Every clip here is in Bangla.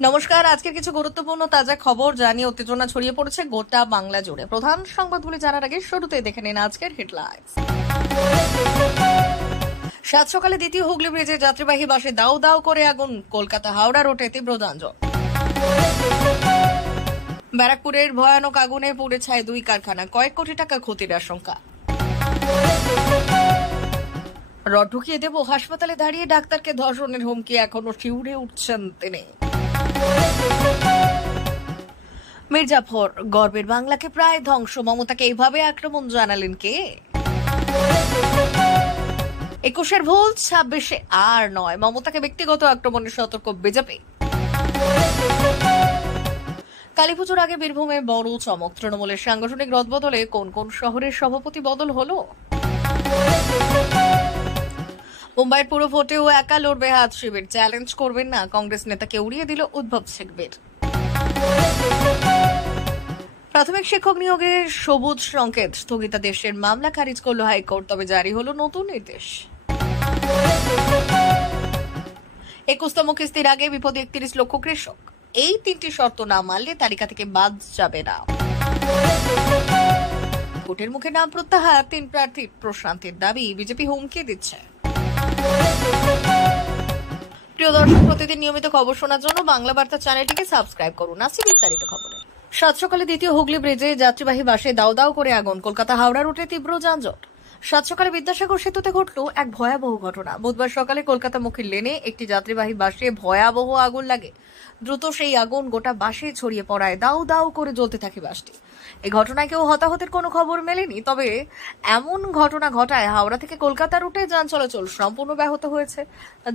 নমস্কার, আজকের কিছু গুরুত্বপূর্ণ তাজা খবর জানিয়ে উত্তেজনা ছড়িয়ে পড়েছে গোটা বাংলা জুড়ে। প্রধান সংবাদগুলি জানার আগে শুরুতে দেখে নিন আজকের হেডলাইন্স। সাত সকালে দ্বিতীয় হুগলি ব্রিজে যাত্রীবাহী বাসে দাউ দাউ করে আগুন, কলকাতা হাওড়া রোডে তীব্র যানজট। ব্যারাকপুরের ভয়ানক আগুনে পুড়ে ছাই দুই কারখানা, কয়েক কোটি টাকা ক্ষতির আশঙ্কা। রড ঢুকিয়ে দেব, হাসপাতালে দাঁড়িয়ে ডাক্তারকে ধর্ষণের হুমকি, এখনো শিউরে উঠছেন তিনি। মির্জাফর, গর্বের বাংলাকে প্রায় ধ্বংস, মমতাকে এইভাবে আক্রমণ জানালেন কে? 21-এর ভুল 26-এ আর নয়, মমতাকে ব্যক্তিগত আক্রমণের সতর্ক বিজেপি। কালীপুজোর আগে বীরভূমে বড় চমক, তৃণমূলের সাংগঠনিক রদবদলে কোন কোন শহরের সভাপতি বদল হলো? মুম্বাইয়ের পুরো ভোটেও একা লড়বে হাত শিবির, চ্যালেঞ্জ করবেন না, কংগ্রেস নেতাকে উড়িয়ে দিল উদ্ভব সিংবির। প্রাথমিক শিক্ষক নিয়োগে সবুজ সংকেত, স্থগিতাদেশের মামলা খারিজ করল হাইকোর্ট, তবে জারি হলো নতুন নির্দেশ। 21তম কিস্তির আগে বিপদে 31 লক্ষ কৃষক, এই তিনটি শর্ত না মানলে তালিকা থেকে বাদ যাবে না। ভোটের মুখে নাম প্রত্যাহার 3 প্রার্থীর, প্রশান্তির দাবি, বিজেপি হুমকি দিচ্ছে। প্রিয় দর্শক, প্রতিদিন নিয়মিত খবর শোনার জন্য বাংলা বার্তা চ্যানেলটিকে সাবস্ক্রাইব করুন। আসছি বিস্তারিত খবরে। সাত সকালে দ্বিতীয় হুগলি ব্রিজে যাত্রীবাহী বাসে দাউ দাউ করে আগুন, কলকাতা হাওড়া রুটে তীব্র যানজট। সাত সকালে বিদ্যাসাগর সেতুতে ঘটল এক ভয়াবহ ঘটনা। বুধবার সকালে কলকাতামুখী লেনে একটি যাত্রীবাহী বাসে ভয়াবহ আগুন লাগে। দ্রুত সেই আগুন গোটা বাসে ছড়িয়ে পড়ায় দাউ দাউ করে জ্বলতে থাকে বাসটি। এই ঘটনায় কেউ হতাহতের কোনো খবর মেলেনি, তবে এমন ঘটনা ঘটায় হাওড়া থেকে কলকাতা রুটে যান চলাচল সম্পূর্ণ ব্যাহত হয়েছে।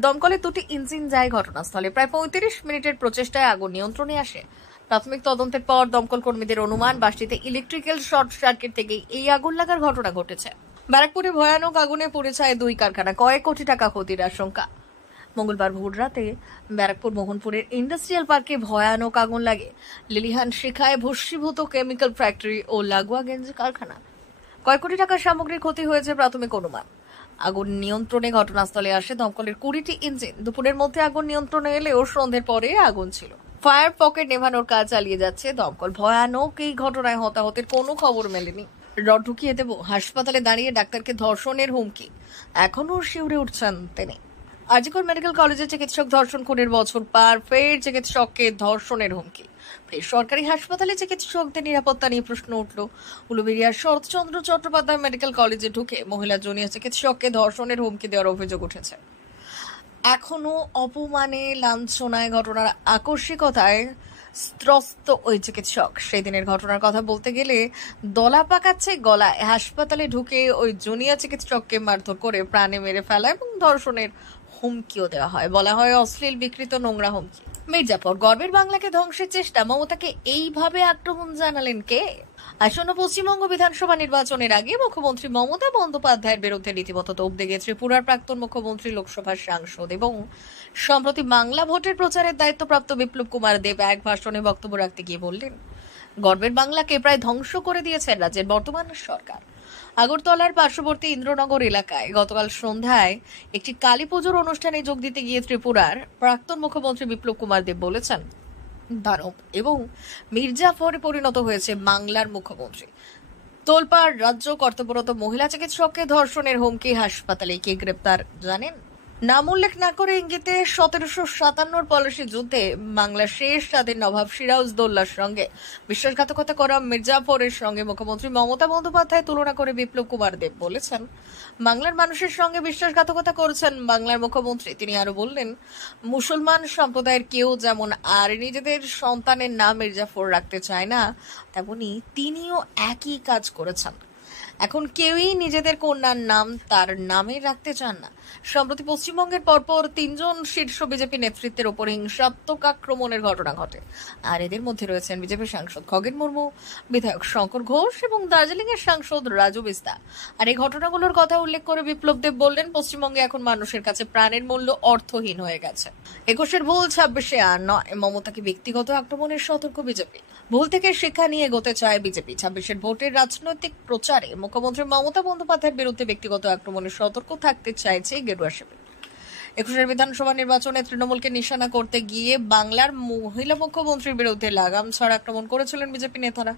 দমকলের 2টি ইঞ্জিন যায় ঘটনাস্থলে। প্রায় 35 মিনিটের প্রচেষ্টায় আগুন নিয়ন্ত্রণে আসে। প্রাথমিক তদন্তের পর দমকল কর্মীদের অনুমান, বাসটিতে ইলেকট্রিক্যাল শর্ট সার্কিট থেকে এই আগুন লাগার ঘটনা ঘটেছে। ব্যারাকপুরে ভয়ানক আগুনে পুড়ে ছাই 2 কারখানা, কয়েক কোটি টাকা ক্ষতির আশঙ্কা। মঙ্গলবার ভোর রাতে ব্যারাকপুর মোহনপুরের ইন্ডাস্ট্রিয়াল পার্কে ভয়ানক আগুন লাগে। লিলিহান শিখায় ভস্মীভূত কেমিক্যাল ফ্যাক্টরি ও লাগোয়া গেঞ্জি কারখানা, কয়েক কোটি টাকার সামগ্রীর ক্ষতি হয়েছে প্রাথমিক অনুমান। আগুন নিয়ন্ত্রণে ঘটনাস্থলে আসে দমকলের 20টি ইঞ্জিন। দুপুরের মধ্যে আগুন নিয়ন্ত্রণে এলেও সন্ধ্যের পরে আগুন ছিল। ফায়ার পকেট নেভানোর কাজ চালিয়ে যাচ্ছে দমকল। ভয়ানক এই ঘটনায় হতাহতের কোনো খবর মেলেনি। রড ঢুকিয়ে দেব, হাসপাতালে দাঁড়িয়ে ডাক্তারকে ধর্ষণের হুমকি, এখনো শিউরে উঠছেন তিনি। আজিকর মেডিকেল কলেজে চিকিৎসক ধর্ষণ খুনের বছর পার, ফের চিকিৎসককে ধর্ষণের হুমকি। ফের সরকারি হাসপাতালে চিকিৎসকদের নিরাপত্তা নিয়ে প্রশ্ন উঠল। উলুবেড়িয়ার শরৎচন্দ্র চট্টোপাধ্যায় মেডিকেল কলেজে ঢুকে মহিলা জুনিয়র চিকিৎসককে ধর্ষণের হুমকি দেওয়ার অভিযোগ উঠেছে। এখনো অপমানে, লাঞ্ছনায়, ঘটনার আকস্মিকতায় ত্রস্ত ওই চিকিৎসক। সেই দিনের ঘটনার কথা বলতে গেলে দলা পাকাচ্ছে গলায়। হাসপাতালে ঢুকে ওই জুনিয়র চিকিৎসককে মারধর করে প্রাণে মেরে ফেলা এবং ধর্ষণের হুমকিও দেওয়া হয়, বলা হয় অশ্লীল, বিকৃত, নোংরা হুমকি। মির্জাফর, গর্বের বাংলাকে ধ্বংসের চেষ্টা, মমতাকে এইভাবে আক্রমণ জানালেন কে? আসন্ন পশ্চিমবঙ্গ বিধানসভা নির্বাচনের আগে মুখ্যমন্ত্রী মমতা বন্দ্যোপাধ্যায়ের বিরুদ্ধে রীতিমতো তোপ দেগে ত্রিপুরার প্রাক্তন মুখ্যমন্ত্রী, লোকসভার সাংসদ এবং সম্প্রতি বাংলা ভোটের প্রচারের দায়িত্বপ্রাপ্ত বিপ্লব কুমার দেব এক ভাষণে বক্তব্য রাখতে গিয়ে বললেন, গর্বের বাংলাকে প্রায় ধ্বংস করে দিয়েছেন রাজ্যের বর্তমান সরকার। আগরতলার পার্শ্ববর্তী ইন্দ্রনগর এলাকায় গতকাল সন্ধ্যায় একটি কালী পুজোর অনুষ্ঠানে যোগ দিতে গিয়ে ত্রিপুরার প্রাক্তন মুখ্যমন্ত্রী বিপ্লব কুমার দেব বলেছেন, দানব এবং মির্জাফরে পরিণত হয়েছে বাংলার মুখ্যমন্ত্রী। তোলপাড় রাজ্য, কর্তব্যরত মহিলা চিকিৎসককে ধর্ষণের হুমকি, হাসপাতালে কে গ্রেপ্তার জানেন? নাম উল্লেখ না করে ইঙ্গিতে 1757 পলাশী যুদ্ধে বাংলার শেষ স্বাধীন নবাব সিরাজউদ্দৌলার সঙ্গে বিশ্বাসঘাতকতা করা মির্জাফরের সঙ্গে মুখ্যমন্ত্রী মমতা বন্দ্যোপাধ্যায় তুলনা করে বিপ্লব কুমার দেব বলেছেন, বাংলার মানুষের সঙ্গে বিশ্বাসঘাতকতা করেছেন বাংলার মুখ্যমন্ত্রী। তিনি আরো বললেন, মুসলমান সম্প্রদায়ের কেউ যেমন আর নিজেদের সন্তানের নাম মির্জাফর রাখতে চায় না, তেমনি তিনিও একই কাজ করেছেন। এখন কেউই নিজেদের কন্যার নাম তার নামে রাখতে চান না। সম্প্রতি পশ্চিমবঙ্গের পরপর 3 জন শীর্ষ বিজেপি নেতৃত্বের ওপর হিংসাত্মক আক্রমণের ঘটনা ঘটে। আর এদের মধ্যে রয়েছেন বিজেপি সাংসদ খগেন মুর্মু, বিধায়ক শঙ্কর ঘোষ এবং দার্জিলিং এর সাংসদ রাজু বিস্তা। আর এই ঘটনাগুলোর কথা উল্লেখ করে বিপ্লব দেব বললেন, পশ্চিমবঙ্গে এখন মানুষের কাছে প্রাণের মূল্য অর্থহীন হয়ে গেছে। 21-এর ভুল 26-এ আর নয়, মমতাকে ব্যক্তিগত আক্রমণের সতর্ক বিজেপি। ভুল থেকে শিক্ষা নিয়ে এগোতে চায় বিজেপি। 26-এর ভোটের রাজনৈতিক প্রচারে মুখ্যমন্ত্রী মমতা বন্দ্যোপাধ্যায়ের বিরুদ্ধে ব্যক্তিগত আক্রমণের সতর্ক থাকতে চাইছে গেরুয়া শিবির। 21 বিধানসভা নির্বাচনে তৃণমূলকে নিশানা করতে গিয়ে বাংলার মহিলা মুখ্যমন্ত্রীর বিরুদ্ধে লাগাম ছাড়া আক্রমণ করেছিলেন বিজেপি নেতারা,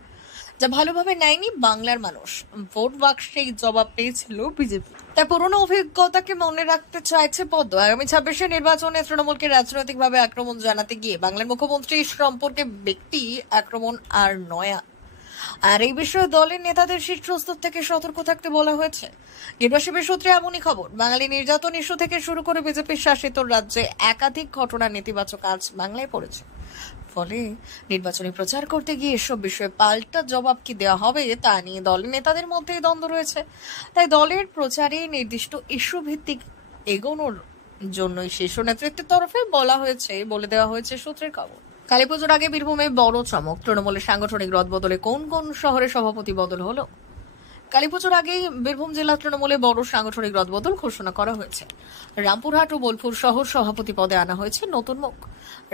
যা ভালোভাবে নেয়নি বাংলার মানুষ। ভোট বাক্সেই জবাব পেয়েছিল বিজেপি। তাই পুরনো অভিজ্ঞতাকে মনে রাখতে চাইছে পদ্ম। আগামী 26 নির্বাচনে তৃণমূলকে রাজনৈতিকভাবে আক্রমণ জানাতে গিয়ে বাংলার মুখ্যমন্ত্রী সম্পর্কে ব্যক্তি আক্রমণ আর নয়া। আর এই বিষয়ে দলের নেতাদের শীর্ষস্তর থেকে সতর্ক থাকতে বলা হয়েছে। গেরুয়া সূত্রে এমনই খবর, বাঙালি নির্যাতন ইস্যু থেকে শুরু করে বিজেপির শাসিত রাজ্যে একাধিক ঘটনা নেতিবাচক আজ বাংলায় পড়েছে। ফলে নির্বাচনী প্রচার করতে গিয়ে এসব বিষয়ে পাল্টা জবাব কি দেওয়া হবে তা নিয়ে দলের নেতাদের মধ্যে দ্বন্দ্ব রয়েছে। তাই দলের প্রচারে নির্দিষ্ট ইস্যু ভিত্তিক এগোনোর জন্যই শীর্ষ নেতৃত্বের তরফে বলে দেওয়া হয়েছে সূত্রের খবর। কালীপুজোর আগে বীরভূমে বড় চমক, তৃণমূলের সাংগঠনিক রদবদলে কোন কোন শহরে সভাপতি বদল হলো? কালীপুজোর আগেই বীরভূম জেলা তৃণমূলে বড় সাংগঠনিক রদবদল ঘোষণা করা হয়েছে। রামপুরহাট ও বোলপুর শহর সভাপতি পদে আনা হয়েছে নতুন মুখ।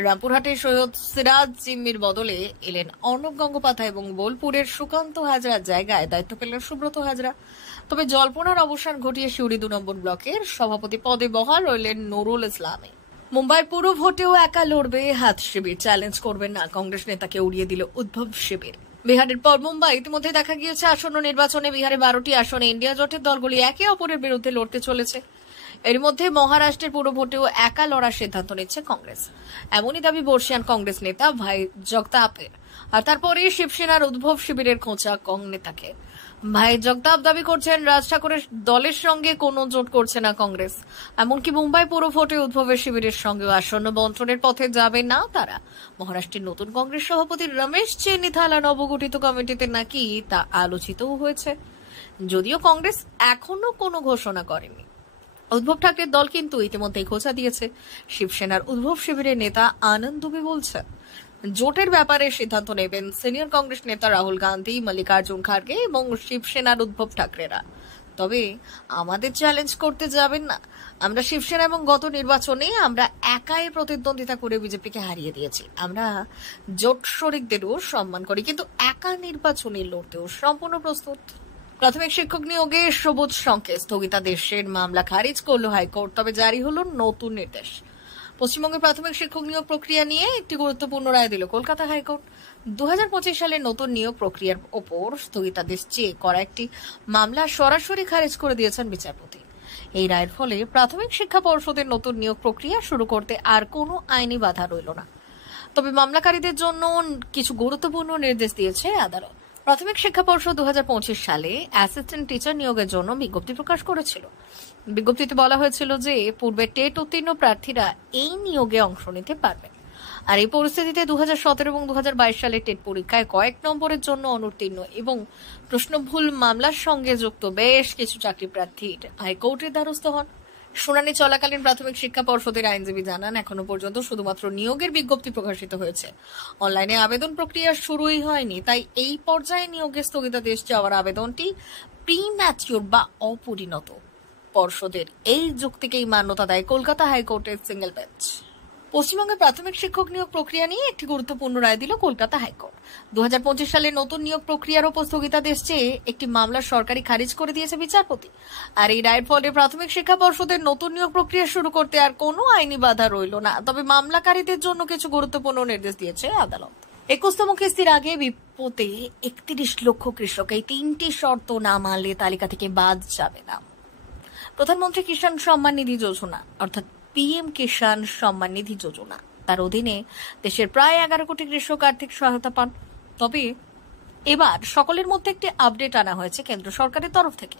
রামপুরহাটে সৈয়দ সিরাজ জিম্মির বদলে এলেন অর্ণব গঙ্গোপাধ্যায় এবং বোলপুরের সুকান্ত হাজরার জায়গায় দায়িত্ব পেলেন সুব্রত হাজরা। তবে জল্পনার অবসান ঘটিয়ে সিউড়ি 2 নম্বর ব্লকের সভাপতি পদে বহাল রইলেন নুরুল ইসলামে। মুম্বাইয়ের পুরো ভোটেও একা লড়বে হাত শিবির, চ্যালেঞ্জ করবেন না কংগ্রেস নেতাকে উড়িয়ে দিল উদ্ভব শিবির। বিহারের পর মুম্বাই, ইতিমধ্যে দেখা গিয়েছে আসন্ন নির্বাচনে বিহারে 12টি আসনে ইন্ডিয়া জোটের দলগুলি একে অপরের বিরুদ্ধে লড়তে চলেছে। এর মধ্যে মহারাষ্ট্রের পুরো ভোটেও একা লড়ার সিদ্ধান্ত নিচ্ছে কংগ্রেস, এমনই দাবি বর্ষিয়ান কংগ্রেস নেতা ভাই জগতাপের। আর তারপরে শিবসেনার উদ্ভব শিবিরের খোঁচা কং নেতাকে। ভাই জগতাপ দাবি করছেন রাজ ঠাকুরের দলের সঙ্গে কোনো জোট করছে না কংগ্রেস। এমনকি মুম্বাই পুরো ভোটে উদ্ভবের শিবিরের সঙ্গেও আসন্ন বন্টনের পথে যাবে না তারা। মহারাষ্ট্রের নতুন কংগ্রেস সভাপতি রমেশ চেন্নিথালা নবগঠিত কমিটিতে নাকি তা আলোচিতও হয়েছে, যদিও কংগ্রেস এখনো কোনো ঘোষণা করেনি। উদ্ধব ঠাকরের দল কিন্তু ইতিমধ্যেই খোঁচা দিয়েছে। শিবসেনার উদ্ভব শিবিরের নেতা আনন্দ দুবে বলছেন জোটের ব্যাপারে সিদ্ধান্ত নেবেন সিনিয়র কংগ্রেস নেতা রাহুল গান্ধী, মল্লিকার্জুন খার্গে এবং শিবসেনার উদ্ধব ঠাকরেরা। তবে আমাদের চ্যালেঞ্জ করতে যাবেন না। আমরা শিবসেনা এবং গত নির্বাচনে আমরা একাই প্রতিদ্বন্দ্বিতা করে বিজেপিকে হারিয়ে দিয়েছি। আমরা জোট শরিকদেরও সম্মান করি, কিন্তু একা নির্বাচনে লড়তেও সম্পূর্ণ প্রস্তুত। প্রাথমিক শিক্ষক নিয়োগে সবুজ সংকেত, স্থগিতাদেশের মামলা খারিজ করল হাইকোর্ট। তবে জারি হলো নতুন নির্দেশ। পশ্চিমবঙ্গের প্রাথমিক শিক্ষক নিয়োগ প্রক্রিয়া নিয়ে একটি গুরুত্বপূর্ণ রায় দিল কলকাতা হাইকোর্ট। 2025 সালের নতুন নিয়োগ প্রক্রিয়ার ওপর স্থগিতাদেশ চেয়ে করা একটি মামলা সরাসরি খারিজ করে দিয়েছেন বিচারপতি। এই রায়ের ফলে প্রাথমিক শিক্ষা পর্ষদের নতুন নিয়োগ প্রক্রিয়া শুরু করতে আর কোনো আইনি বাধা রইল না। তবে মামলাকারীদের জন্য কিছু গুরুত্বপূর্ণ নির্দেশ দিয়েছে আদালত। প্রাথমিক শিক্ষা পর্ষদ 2025 সালে অ্যাসিস্ট্যান্ট টিচার নিয়োগের জন্য বিজ্ঞপ্তি প্রকাশ করেছিল। বিজ্ঞপ্তিতে বলা হয়েছিল যে পূর্বে টেট উত্তীর্ণ প্রার্থীরা এই নিয়োগে অংশ নিতে পারবেন। আর এই পরিস্থিতিতে 2017 এবং 2022 সালে টেট পরীক্ষায় কয়েক নম্বরের জন্য অনুত্তীর্ণ এবং প্রশ্নভুল মামলার সঙ্গে যুক্ত বেশ কিছু চাকরি প্রার্থী হাইকোর্টের দ্বারস্থ হন। শুনানি চলাকালীন প্রাথমিক শিক্ষা পর্ষদের আইনজীবী জানান, এখনো পর্যন্ত শুধুমাত্র নিয়োগের বিজ্ঞপ্তি প্রকাশিত হয়েছে, অনলাইনে আবেদন প্রক্রিয়া শুরুই হয়নি। তাই এই পর্যায়ে নিয়োগের স্থগিতাদেশ চাওয়ার আবেদনটি প্রিম্যাচিউর বা অপরিণত। পর্ষদের এই যুক্তিকেই মান্যতা দেয় কলকাতা হাইকোর্টের সিঙ্গেল বেঞ্চ। পশ্চিমবঙ্গের প্রাথমিক শিক্ষক নিয়োগ প্রক্রিয়া নিয়ে একটি গুরুত্বপূর্ণ রায় দিল কলকাতা হাইকোর্ট। 2025 সালে নতুন নিয়োগ প্রক্রিয়ার উপর স্থগিতাদেশ চেয়ে একটি মামলা সরকারি খারিজ করে দিয়েছে বিচারপতি। আর এই রায়ের ফলে প্রাথমিক শিক্ষা পর্ষদের নতুন নিয়োগ প্রক্রিয়া শুরু করতে আর কোনো আইনি বাধা রইল না। তবে মামলাকারীদের জন্য কিছু গুরুত্বপূর্ণ নির্দেশ দিয়েছে আদালত। 21তম কিস্তির আগে বিপদে 31 লক্ষ কৃষক, এই 3টি শর্ত না মানলে তালিকা থেকে বাদ যাবে না। প্রধানমন্ত্রী কিষাণ সম্মান নিধি যোজনা অর্থাৎ পিএম কিষাণ সম্মান নিধি যোজনা, তার অধীনে দেশের প্রায় 11 কোটি কৃষক আর্থিক সহায়তা পান। তবে এবার সকলের মধ্যে একটি আপডেট আনা হয়েছে কেন্দ্র সরকারের তরফ থেকে।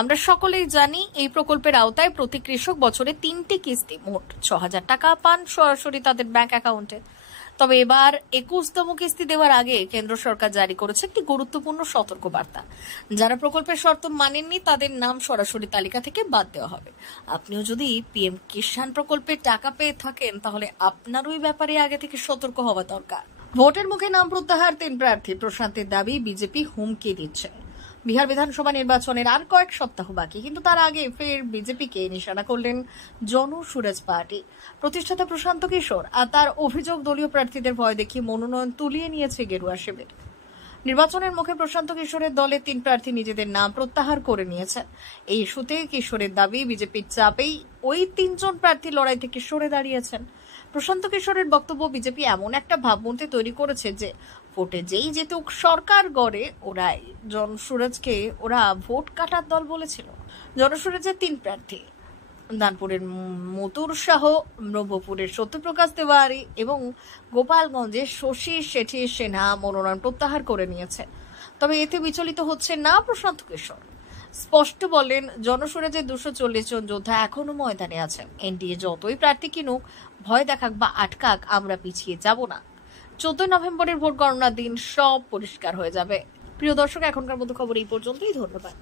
আমরা সকলেই জানি এই প্রকল্পের আওতায় প্রতি কৃষক বছরে 3টি কিস্তি মোট 6,000 টাকা পান সরাসরি তাদের ব্যাংক অ্যাকাউন্টে। তবে এবার 21তম কিস্তি দেওয়ার আগে কেন্দ্র সরকার জারি করেছে একটি গুরুত্বপূর্ণ সতর্কবার্তা। যারা প্রকল্পের শর্ত মানেননি তাদের নাম সরাসরি তালিকা থেকে বাদ দেওয়া হবে। আপনিও যদি পিএম কিষাণ প্রকল্পের টাকা পেয়ে থাকেন তাহলে আপনারও এই ব্যাপারে আগে থেকে সতর্ক হওয়া দরকার। ভোটের মুখে নাম প্রত্যাহার 3 প্রার্থী, প্রশান্তের দাবি বিজেপি হুমকি দিচ্ছে। বিহার বিধানসভা নির্বাচনের আর কয়েক সপ্তাহ বাকি, কিন্তু তার আগে ফের বিজেপিকে নিশানা করলেন জনসুরাজ পার্টি। প্রতিষ্ঠাতা প্রশান্ত কিশোর আর তার অভিযোগ দলীয় প্রার্থীদের ভয় দেখিয়ে মনোনয়ন তুলিয়ে নিয়েছে গেরুয়া শিবির। নির্বাচনের মুখে প্রশান্ত কিশোরের দলের 3 প্রার্থী নিজেদের নাম প্রত্যাহার করে নিয়েছেন। এই ইস্যুতে কিশোরের দাবি বিজেপির চাপেই ওই 3 জন প্রার্থী লড়াই থেকে সরে দাঁড়িয়েছেন। প্রশান্ত কিশোরের বক্তব্য, বিজেপি এমন একটা ভাবমূর্তি তৈরি করেছে যে ভোটে যেই জিতুক সরকার গড়ে ওরাই। জনসুরাজকে ওরা ভোট কাটার দল বলেছিল। জনসুরাজের 3 প্রার্থী, দানপুরের মতুর শাহ, ব্রহ্মপুরের সত্যপ্রকাশ তেওয়ারি এবং গোপালগঞ্জের শশী শেঠী সিনহা মনোনয়ন প্রত্যাহার করে নিয়েছে। তবে এতে বিচলিত হচ্ছে না প্রশান্ত কিশোর। স্পষ্ট বলেন, জনসুরাজের 240 জন যোদ্ধা এখনো ময়দানে আছেন। এনডিএ যতই প্রার্থী কিনুক, ভয় দেখাক বা আটকাক, আমরা পিছিয়ে যাব না। 14 নভেম্বরের ভোট গণনার দিন সব পরিষ্কার হয়ে যাবে। প্রিয় দর্শক, এখনকার মতো খবর এই পর্যন্তই। ধন্যবাদ।